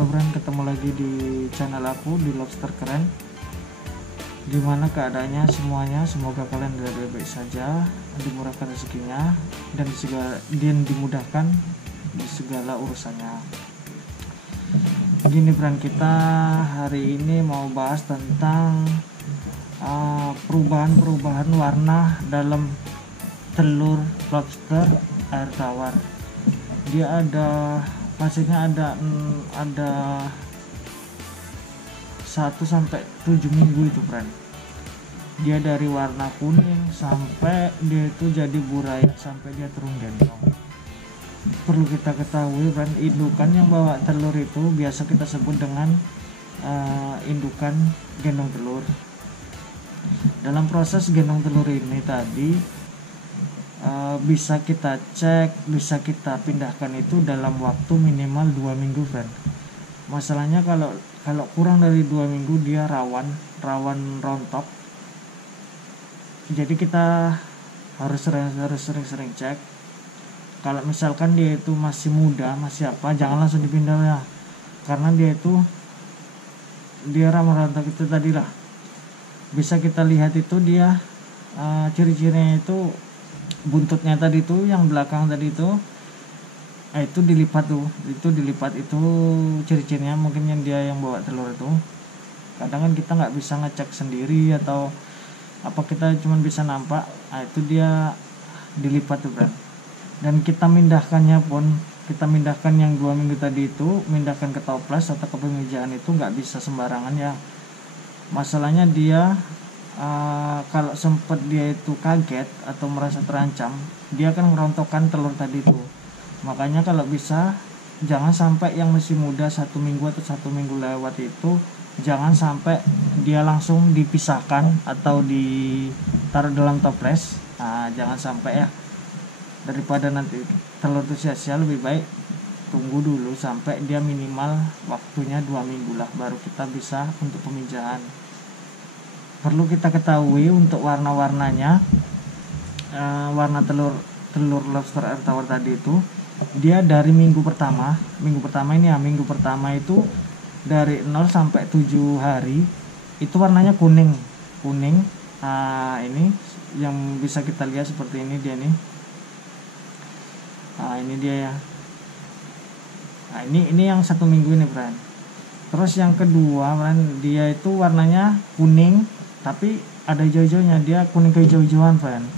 Halo friend, ketemu lagi di channel aku di Lobster Keren. Gimana keadaannya semuanya? Semoga kalian baik-baik saja, dimurahkan rezekinya dan dimudahkan di segala urusannya. Gini friend, kita hari ini mau bahas tentang perubahan warna dalam telur lobster air tawar. Dia pastinya ada 1-7 minggu itu friend. Dia dari warna kuning sampai dia itu jadi buraya, sampai dia turun gendong. Perlu kita ketahui friend, indukan yang bawa telur itu biasa kita sebut dengan indukan gendong telur. Dalam proses gendong telur ini tadi bisa kita cek, bisa kita pindahkan itu dalam waktu minimal 2 minggu friend. Masalahnya kalau kurang dari 2 minggu dia rawan rontok. Jadi kita harus sering-sering cek. Kalau misalkan dia itu masih muda, masih apa, jangan langsung dipindah ya. Karena dia rawan rontok itu tadi lah. Bisa kita lihat itu dia ciri-cirinya itu buntutnya tadi tuh, yang belakang tadi itu dilipat itu ciri-cirinya. Mungkin yang bawa telur itu kadang kan kita nggak bisa ngecek sendiri atau apa, kita cuma bisa nampak itu dia dilipat tuh kan. Dan kita mindahkan yang 2 minggu tadi itu, mindahkan ke toples atau ke pemijaan itu nggak bisa sembarangan ya. Masalahnya dia kalau sempat dia itu kaget atau merasa terancam, dia akan merontokkan telur tadi itu. Makanya kalau bisa jangan sampai yang masih muda 1 minggu atau 1 minggu lewat itu, jangan sampai dia langsung dipisahkan atau ditaruh dalam toples. Jangan sampai ya, daripada nanti telur itu sia-sia, lebih baik tunggu dulu sampai dia minimal waktunya 2 minggu lah, baru kita bisa untuk pemijahan. Perlu kita ketahui untuk warna-warnanya, warna telur lobster air tawar tadi itu, dia dari minggu pertama itu dari 0 sampai 7 hari itu warnanya kuning. Ini yang bisa kita lihat seperti ini dia nih. Ini dia ya. Ini yang 1 minggu ini friend. Terus yang kedua friend, dia itu warnanya kuning tapi ada hijau-hijaunya, dia kuning kehijau-hijauan friend.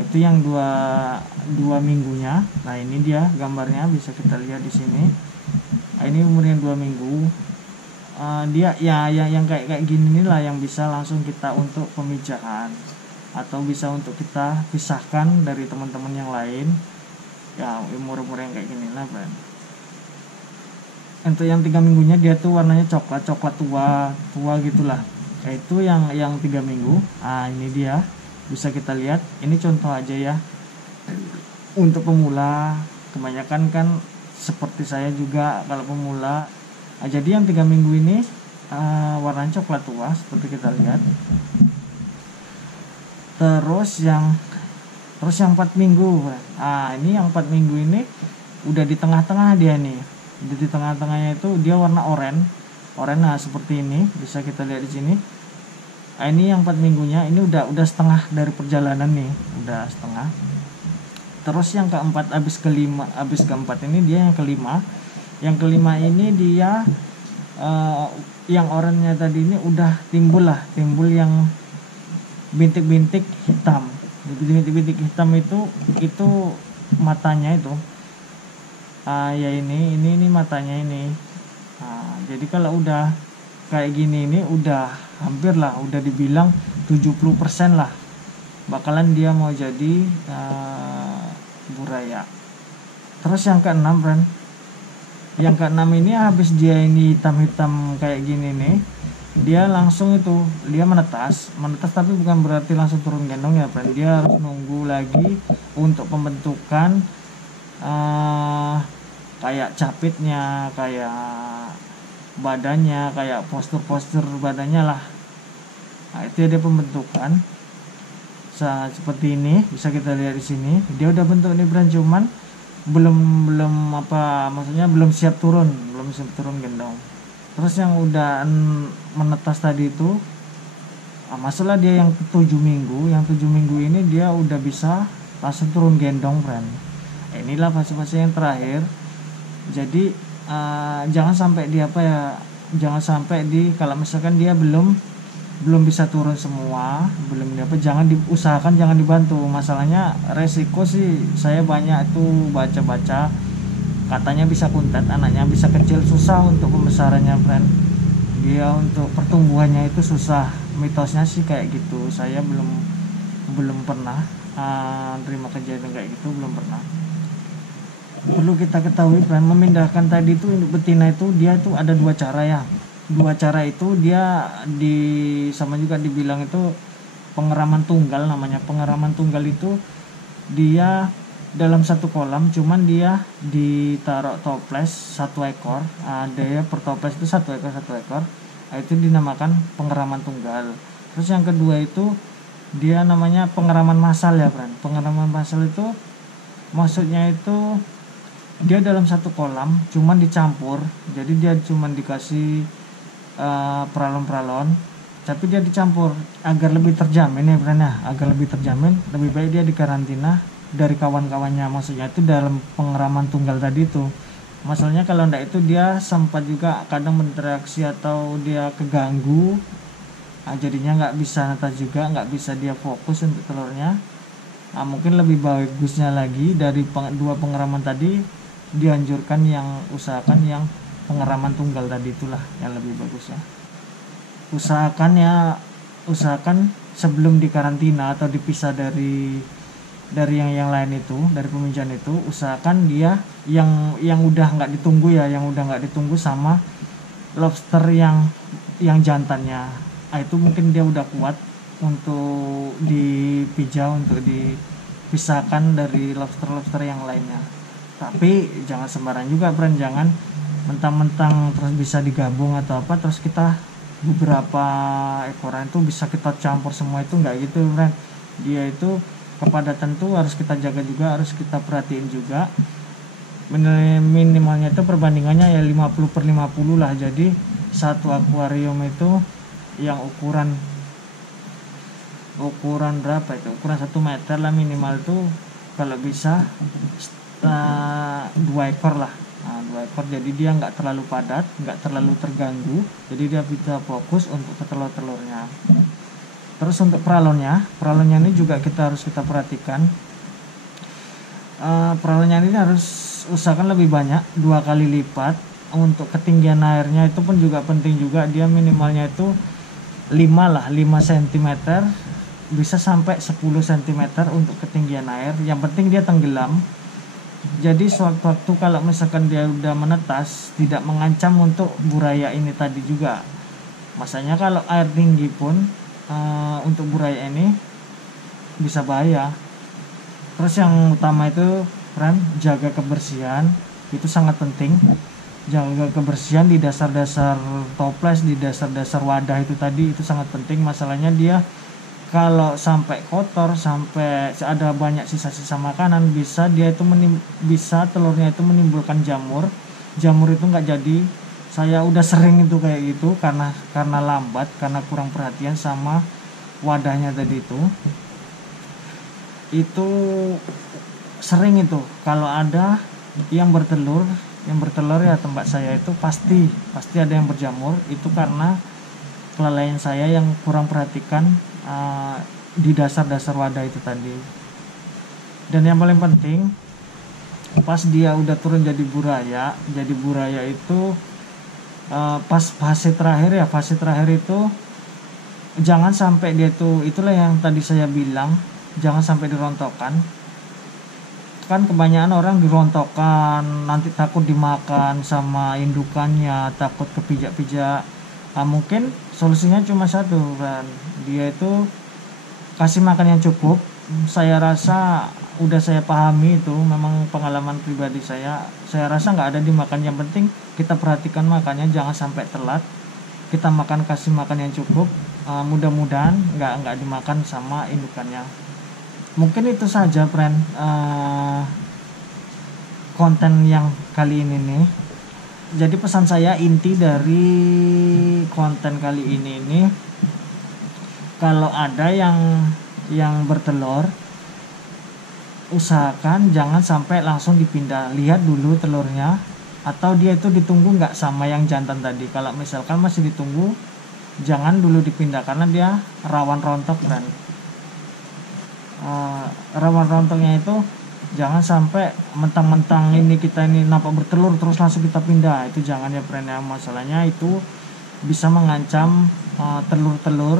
Itu yang dua minggunya. Ini dia gambarnya, bisa kita lihat di sini. Ini umurnya 2 minggu. Dia ya yang kayak gini inilah yang bisa langsung kita untuk pemijahan atau bisa untuk kita pisahkan dari teman-teman yang lain ya, umur yang kayak gini lah friend. Untuk yang 3 minggunya dia tuh warnanya coklat tua gitulah. Itu yang 3 minggu. Ini dia bisa kita lihat. Ini contoh aja ya, untuk pemula. Kebanyakan kan seperti saya juga kalau pemula. Jadi yang 3 minggu ini warnanya coklat tua seperti kita lihat. Terus yang 4 minggu. Ini yang 4 minggu ini udah di tengah-tengah dia nih. Di tengah-tengahnya itu dia warna oranye. Seperti ini bisa kita lihat di sini. Ini yang 4 minggunya, ini udah setengah dari perjalanan nih, udah setengah. Terus yang keempat, habis keempat ini dia yang kelima. Yang kelima ini dia yang oranye tadi ini udah timbul yang bintik-bintik hitam. Bintik-bintik hitam itu matanya itu. Ya ini matanya ini. Jadi kalau udah kayak gini ini udah hampir lah, udah dibilang 70% lah bakalan dia mau jadi buraya. Terus yang keenam friend, yang keenam ini habis dia ini hitam-hitam kayak gini nih, dia langsung itu dia menetas tapi bukan berarti langsung turun gendong ya friend. Dia harus nunggu lagi untuk pembentukan kayak capitnya, kayak badannya, kayak postur badannya lah. Itu ada pembentukan seperti ini, bisa kita lihat di sini. Dia udah bentuk nih brand, cuman belum belum apa maksudnya belum siap turun gendong. Terus yang udah menetas tadi itu, masalah dia yang 7 minggu, yang 7 minggu ini dia udah bisa langsung turun gendong, friend. Inilah fase-fase yang terakhir. Jadi jangan sampai di apa ya, jangan sampai di kalau misalkan dia belum bisa turun semua, belum apa, jangan diusahakan, jangan dibantu. Masalahnya resiko sih saya banyak tuh baca-baca, katanya bisa kuntet, anaknya bisa kecil, susah untuk pembesarannya, friend. Dia untuk pertumbuhannya itu susah, mitosnya sih kayak gitu. Saya belum pernah terima kejadian kayak gitu, belum pernah. Perlu kita ketahui, friend, memindahkan tadi itu induk betina itu dia itu ada dua cara ya. Dua cara itu dia sama juga dibilang itu pengeraman tunggal namanya. Pengeraman tunggal itu dia dalam satu kolam, cuman dia ditaruh toples 1 ekor. Dia per toples itu 1 ekor. Itu dinamakan pengeraman tunggal. Terus yang kedua itu dia namanya pengeraman massal ya, friend. Pengeraman massal itu maksudnya itu dia dalam satu kolam cuman dicampur, jadi dia cuman dikasih peralon-peralon, tapi dia dicampur agar lebih terjamin ya, friend, agar lebih terjamin, lebih baik dia dikarantina dari kawan-kawannya. Maksudnya itu dalam pengeraman tunggal tadi itu. Masalahnya kalau enggak itu dia sempat juga kadang berinteraksi atau dia keganggu, jadinya nggak bisa netas juga, nggak bisa dia fokus untuk telurnya. Mungkin lebih bagusnya lagi dari dua pengeraman tadi dianjurkan usahakan yang pengeraman tunggal tadi, itulah yang lebih bagus ya. Usahakan sebelum dikarantina atau dipisah dari yang lain itu, dari pemijahan itu, usahakan dia yang udah nggak ditunggu ya, yang udah nggak ditunggu sama lobster yang jantannya. Itu mungkin dia udah kuat untuk dipijau, untuk dipisahkan dari lobster yang lainnya. Tapi jangan sembarang juga, friend. Jangan mentang-mentang terus bisa digabung atau apa, terus kita beberapa ekoran itu bisa kita campur semua, itu enggak gitu, friend. Dia itu kepadatan tuh harus kita jaga juga, harus kita perhatiin juga. Minimalnya itu perbandingannya ya 50/50 lah. Jadi satu akuarium itu yang ukuran berapa itu, ukuran 1 meter lah minimal tuh, kalau bisa 2 ekor lah. 2 ekor, jadi dia nggak terlalu padat, nggak terlalu terganggu, jadi dia bisa fokus untuk telur-telurnya. Terus untuk peralonnya ini juga harus kita perhatikan. Peralonnya ini harus usahakan lebih banyak, 2 kali lipat. Untuk ketinggian airnya itu pun juga penting juga, dia minimalnya itu 5 cm, bisa sampai 10 cm untuk ketinggian air. Yang penting dia tenggelam. Jadi sewaktu-waktu kalau misalkan dia udah menetas, tidak mengancam untuk buraya ini tadi juga. Masanya kalau air tinggi pun untuk buraya ini bisa bahaya. Terus yang utama itu, friend, jaga kebersihan, itu sangat penting. Jaga kebersihan di dasar-dasar toples, di dasar-dasar wadah itu tadi, itu sangat penting. Masalahnya dia kalau sampai kotor, sampai ada banyak sisa-sisa makanan, bisa telurnya itu menimbulkan jamur itu nggak jadi. Saya udah sering itu kayak gitu, karena lambat, karena kurang perhatian sama wadahnya tadi itu sering itu. Kalau ada yang bertelur ya, tempat saya itu pasti ada yang berjamur. Itu karena kelalaian saya yang kurang perhatikan di dasar-dasar wadah itu tadi. Dan yang paling penting, pas dia udah turun jadi buraya itu pas fase terakhir itu jangan sampai dia itulah yang tadi saya bilang, jangan sampai dirontokkan. Kan kebanyakan orang dirontokkan, nanti takut dimakan sama indukannya, takut kepijak-pijak. Mungkin solusinya cuma satu, kan, dia itu kasih makan yang cukup. Saya rasa udah saya pahami, itu memang pengalaman pribadi saya rasa nggak ada dimakan. Yang penting kita perhatikan makannya, jangan sampai telat. Kita kasih makan yang cukup. Mudah-mudahan nggak dimakan sama indukannya. Mungkin itu saja, friend, konten yang kali ini nih. Jadi pesan saya, inti dari konten kali ini nih, kalau ada yang bertelur, usahakan jangan sampai langsung dipindah, lihat dulu telurnya, atau dia itu ditunggu nggak sama yang jantan tadi. Kalau misalkan masih ditunggu, jangan dulu dipindah karena dia rawan rontok kan. Rawan rontoknya itu jangan sampai mentang-mentang kita ini nampak bertelur terus langsung kita pindah, itu jangan ya friend ya. Masalahnya itu bisa mengancam telur-telur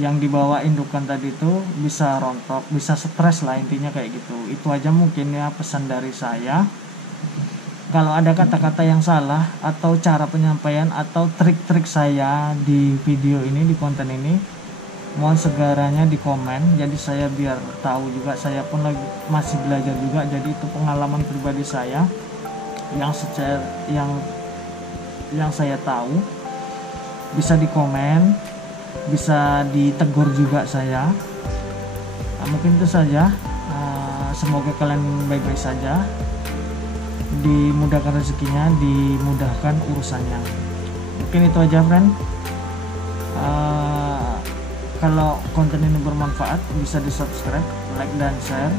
yang dibawa indukan tadi itu bisa rontok, bisa stres lah, intinya kayak gitu. Itu aja mungkin ya pesan dari saya. Kalau ada kata-kata yang salah atau cara penyampaian atau trik-trik saya di video ini, di konten ini, mohon segaranya di komen. Jadi saya biar tahu juga, saya pun lagi masih belajar juga. Jadi itu pengalaman pribadi saya yang saya tahu. Bisa di komen, bisa ditegur juga saya. Mungkin itu saja. Semoga kalian baik-baik saja, dimudahkan rezekinya, dimudahkan urusannya. Mungkin itu aja friend. Kalau konten ini bermanfaat, bisa di subscribe, like, dan share.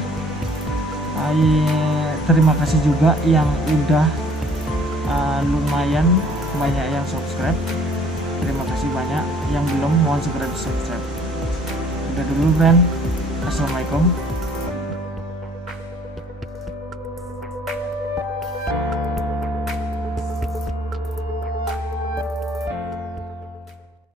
Terima kasih juga yang udah lumayan banyak yang subscribe. Terima kasih banyak. Yang belum, mohon segera di subscribe. Udah dulu friend. Assalamualaikum.